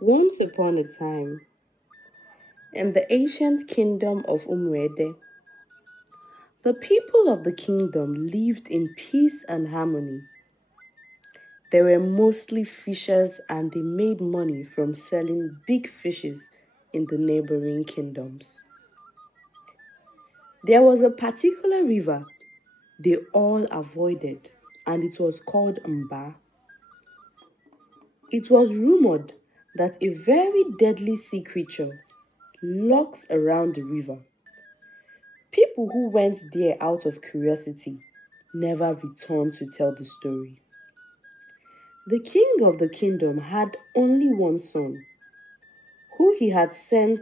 Once upon a time, in the ancient kingdom of Umwede, the people of the kingdom lived in peace and harmony. They were mostly fishers and they made money from selling big fishes in the neighboring kingdoms. There was a particular river they all avoided, and it was called Mba. It was rumored that a very deadly sea creature lurks around the river. People who went there out of curiosity never returned to tell the story. The king of the kingdom had only one son, who he had sent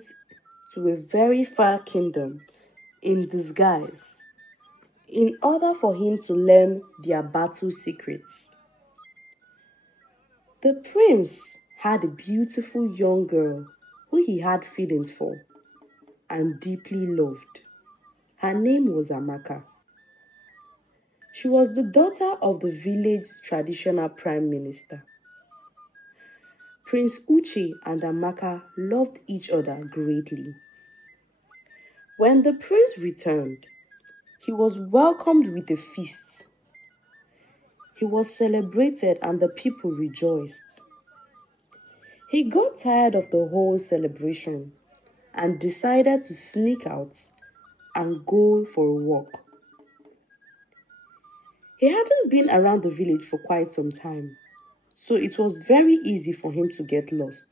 to a very far kingdom in disguise in order for him to learn their battle secrets. The prince had a beautiful young girl who he had feelings for and deeply loved. Her name was Amaka. She was the daughter of the village's traditional prime minister. Prince Uche and Amaka loved each other greatly. When the prince returned, he was welcomed with a feast. He was celebrated and the people rejoiced. He got tired of the whole celebration and decided to sneak out and go for a walk. He hadn't been around the village for quite some time, so it was very easy for him to get lost.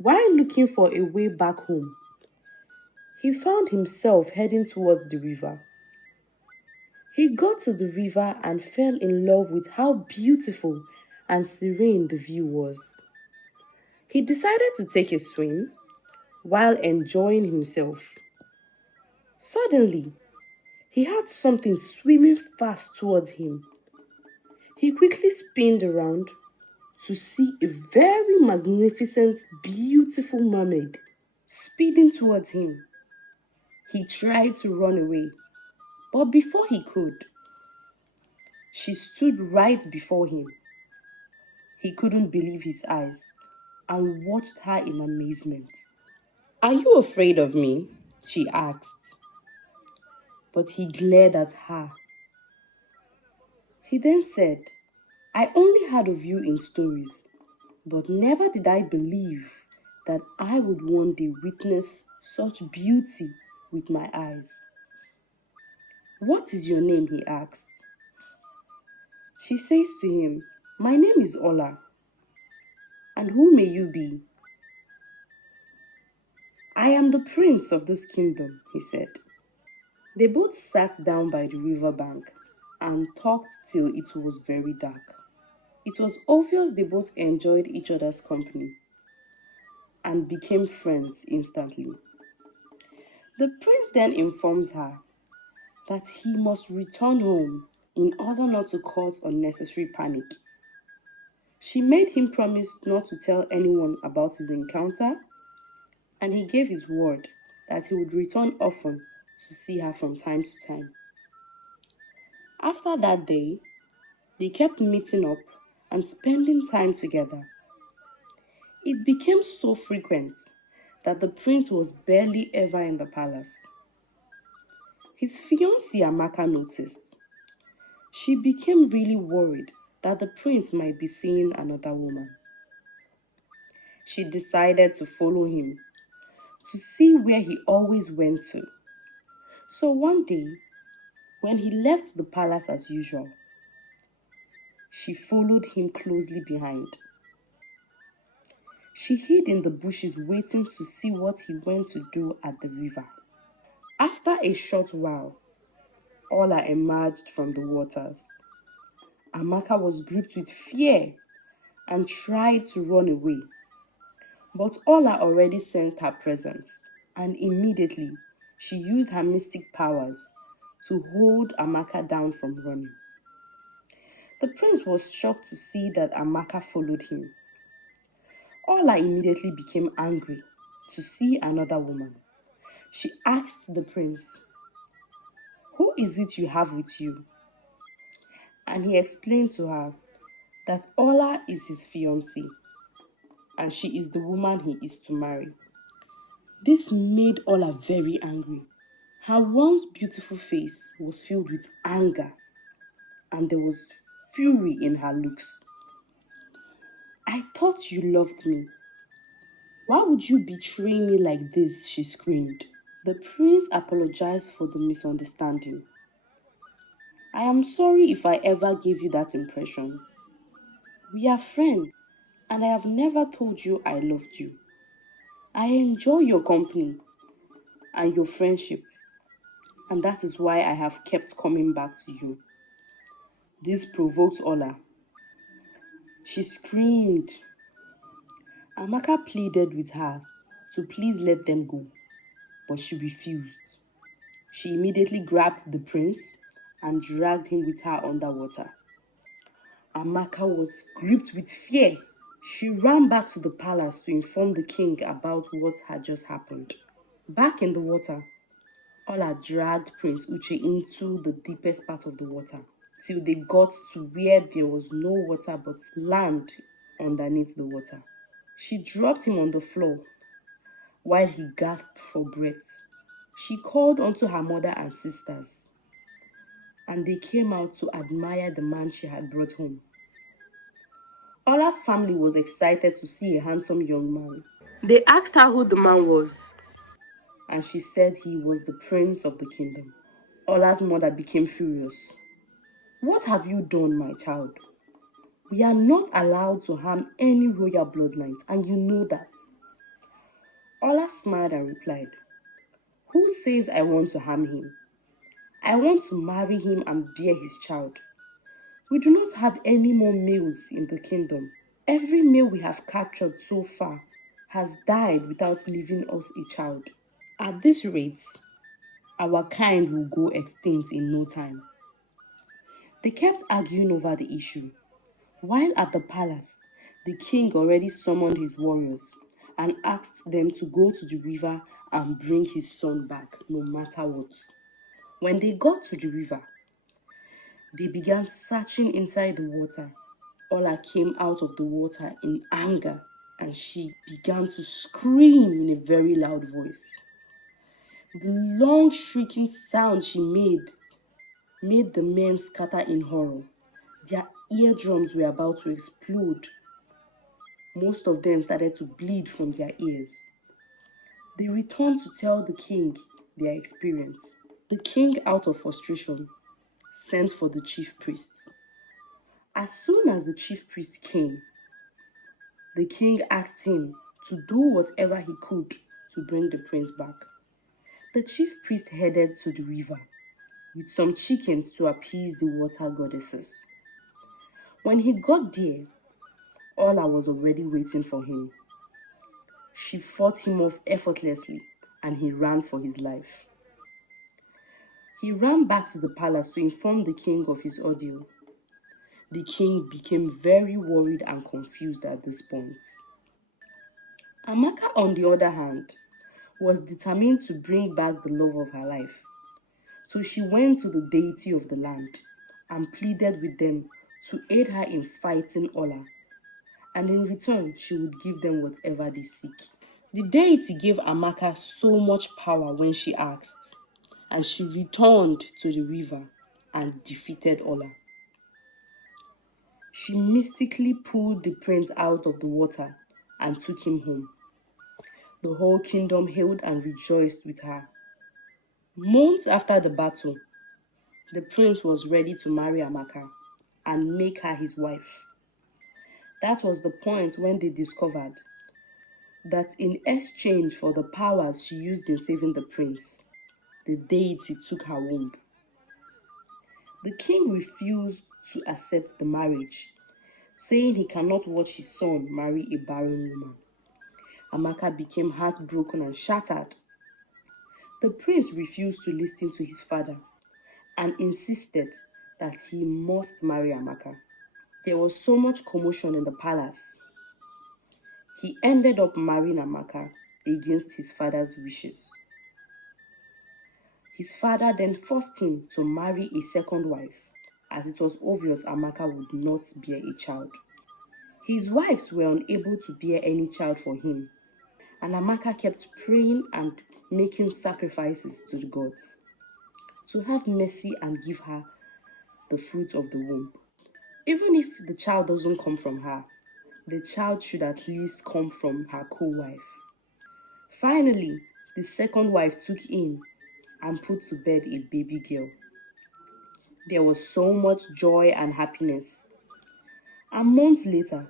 While looking for a way back home, he found himself heading towards the river. He got to the river and fell in love with how beautiful and serene the view was. He decided to take a swim while enjoying himself. Suddenly, he had something swimming fast towards him. He quickly spinned around to see a very magnificent, beautiful mermaid speeding towards him. He tried to run away, but before he could, she stood right before him. He couldn't believe his eyes and watched her in amazement. "Are you afraid of me?" she asked. But he glared at her. He then said, "I only heard of you in stories, but never did I believe that I would one day witness such beauty with my eyes." "What is your name?" he asked. She says to him, "My name is Ola, and who may you be?" "I am the prince of this kingdom," he said. They both sat down by the river bank and talked till it was very dark. It was obvious they both enjoyed each other's company and became friends instantly. The prince then informs her that he must return home in order not to cause unnecessary panic. She made him promise not to tell anyone about his encounter, and he gave his word that he would return often to see her from time to time. After that day, they kept meeting up and spending time together. It became so frequent that the prince was barely ever in the palace. His fiancée Amaka noticed. She became really worried that the prince might be seeing another woman. She decided to follow him to see where he always went to. So one day, when he left the palace as usual, she followed him closely behind. She hid in the bushes waiting to see what he went to do at the river. After a short while, Ola emerged from the waters. Amaka was gripped with fear and tried to run away. But Ola already sensed her presence, and immediately she used her mystic powers to hold Amaka down from running. The prince was shocked to see that Amaka followed him. Ola immediately became angry to see another woman. She asked the prince, "Who is it you have with you?" And he explained to her that Ola is his fiancée. and she is the woman he is to marry. This made Ola very angry. Her once beautiful face was filled with anger, and there was fury in her looks. "I thought you loved me. Why would you betray me like this?" she screamed. The prince apologized for the misunderstanding. "I am sorry if I ever gave you that impression. We are friends, and I have never told you I loved you. I enjoy your company and your friendship, and that is why I have kept coming back to you." This provoked Ola. She screamed. Amaka pleaded with her to please let them go, but she refused. She immediately grabbed the prince and dragged him with her underwater. Amaka was gripped with fear. She ran back to the palace to inform the king about what had just happened. Back in the water, Ola dragged Prince Uche into the deepest part of the water till they got to where there was no water but land underneath the water. She dropped him on the floor while he gasped for breath. She called unto her mother and sisters, and they came out to admire the man she had brought home. Ola's family was excited to see a handsome young man. They asked her who the man was, and she said he was the prince of the kingdom. Ola's mother became furious. "What have you done, my child? We are not allowed to harm any royal bloodlines, and you know that." Ola smiled and replied, "Who says I want to harm him? I want to marry him and bear his child. We do not have any more males in the kingdom. Every male we have captured so far has died without leaving us a child. At this rate, our kind will go extinct in no time." They kept arguing over the issue. While at the palace, the king already summoned his warriors and asked them to go to the river and bring his son back, no matter what. When they got to the river, they began searching inside the water. Ola came out of the water in anger, and she began to scream in a very loud voice. The long shrieking sound she made the men scatter in horror. Their eardrums were about to explode. Most of them started to bleed from their ears. They returned to tell the king their experience. The king, out of frustration, sent for the chief priests. As soon as the chief priest came, the king asked him to do whatever he could to bring the prince back. The chief priest headed to the river with some chickens to appease the water goddesses. When he got there, Ola was already waiting for him. She fought him off effortlessly, and he ran for his life. He ran back to the palace to inform the king of his ordeal. The king became very worried and confused at this point. Amaka, on the other hand, was determined to bring back the love of her life. So she went to the deity of the land and pleaded with them to aid her in fighting Ola, and in return she would give them whatever they seek. The deity gave Amaka so much power when she asked, and she returned to the river and defeated Ola. She mystically pulled the prince out of the water and took him home. The whole kingdom hailed and rejoiced with her. Months after the battle, the prince was ready to marry Amaka and make her his wife. That was the point when they discovered that in exchange for the powers she used in saving the prince, the deity took her womb. The king refused to accept the marriage, saying he cannot watch his son marry a barren woman. Amaka became heartbroken and shattered. The prince refused to listen to his father and insisted that he must marry Amaka. There was so much commotion in the palace. He ended up marrying Amaka against his father's wishes. His father then forced him to marry a second wife, as it was obvious Amaka would not bear a child. His wives were unable to bear any child for him, and Amaka kept praying and making sacrifices to the gods to have mercy and give her the fruit of the womb. Even if the child doesn't come from her, the child should at least come from her co-wife. Finally, the second wife took in and put to bed a baby girl. There was so much joy and happiness. And months later,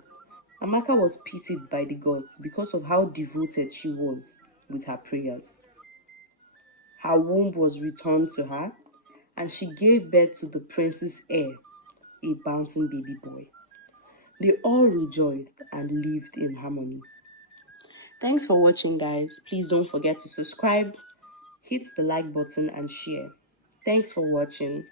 Amaka was pitied by the gods because of how devoted she was with her prayers. Her womb was returned to her, and she gave birth to the prince's heir, a bouncing baby boy. They all rejoiced and lived in harmony. Thanks for watching, guys. Please don't forget to subscribe, hit the like button, and share. Thanks for watching.